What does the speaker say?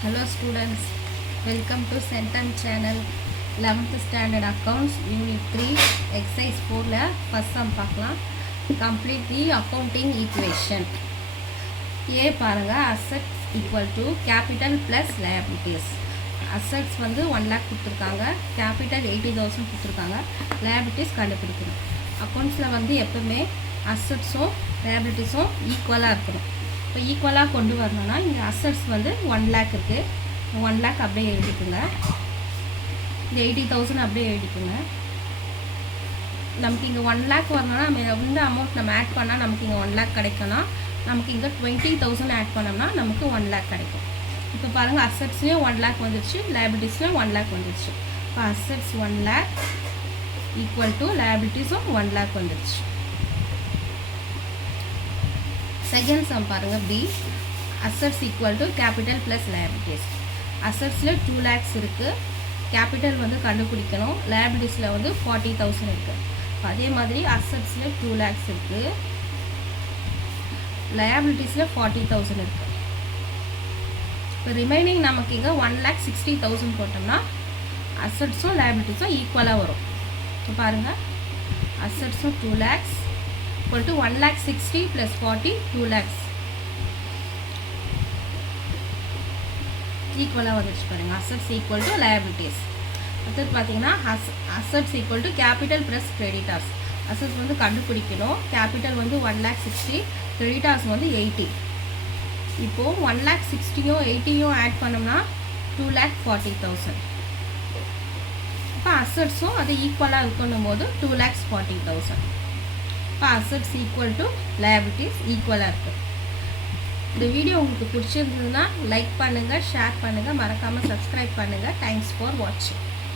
Hello students, welcome to Centum channel. 11th standard accounts unit 3 exercise 4 la first sum பார்க்கலாம். Complete the accounting equation. A பாருங்க, assets equal to capital plus liabilities. assets வந்து 1 lakh கொடுத்திருக்காங்க, capital 80,000 கொடுத்திருக்காங்க, liabilities கண்டுபிடிக்கணும். அக்கவுண்ட்ஸில் வந்து எப்பவுமே அசட்ஸும் liabilitiesம் ஈக்குவலாக இருக்கணும். இப்போ ஈக்குவலாக கொண்டு வரணும்னா இங்கே அசட்ஸ் வந்து 1 lakh இருக்குது, 1 lakh அப்படியே எழுதிக்குங்க. இந்த 80,000 அப்படியே எழுதிக்குங்க. நமக்கு இங்கே 1 lakh வரணும்னா நம்ம எந்த அமௌண்ட் நம்ம ஆட் பண்ணால் நமக்கு இங்கே 1 lakh கிடைக்கும்னா நமக்கு இங்கே 20,000 ஆட் பண்ணோம்னா நமக்கு 1 lakh கிடைக்கும். இப்போ பாருங்கள், அசட்ஸ்லேயும் 1 lakh வந்துடுச்சு, லைபிலிட்டிஸ்லேயும் 1 lakh வந்துடுச்சு. இப்போ அசட்ஸ் 1 lakh ஈக்குவல் டு லைபிலிட்டிஸும் 1 lakh வந்துடுச்சு. செகண்ட் சம் பாருங்கள், B assets equal to capital plus liabilities. அசட்ஸில் 2 lakhs இருக்குது, கேபிட்டல் வந்து கண்டுபிடிக்கணும், லைபிலிட்டிஸில் வந்து 40,000 இருக்குது. அதே மாதிரி அசட்ஸில் 2 lakhs இருக்குது, லைபிலிட்டிஸில் 40,000 இருக்குது. இப்போ ரிமைனிங் நமக்கு இங்கே 1,60,000 போட்டோம்னா அசட்ஸும் லைபிலிட்டிஸும் ஈக்குவலாக வரும். இப்போ பாருங்கள், அசட்ஸும் 2 lakhs equal to 1,60,000 plus 40, 2 lakhs ஈக்குவலாக வந்துடுச்சு பாருங்கள். Assets equal to liabilities. அடுத்தது பார்த்தீங்கன்னா assets equal to capital plus creditors. Assets வந்து கண்டுபிடிக்கணும், கேபிட்டல் வந்து 1,60,000, கிரெடிட்டார்ஸ் வந்து 80. இப்போது 1,60,000யும் 80யும் ஆட் பண்ணோம்னா 2,40,000. இப்போ அசட்ஸும் அது ஈக்குவலாக இருக்கணும் போது 2,40,000. இப்போ அசட்ஸ் ஈக்குவல் டு லைபிலிட்டிஸ் ஈக்குவலாக இருக்குது. இந்த வீடியோ உங்களுக்கு பிடிச்சிருந்ததுன்னா லைக் பண்ணுங்கள், ஷேர் பண்ணுங்கள், மறக்காமல் சப்ஸ்கிரைப் பண்ணுங்கள். தேங்க்ஸ் ஃபார் வாட்சிங்.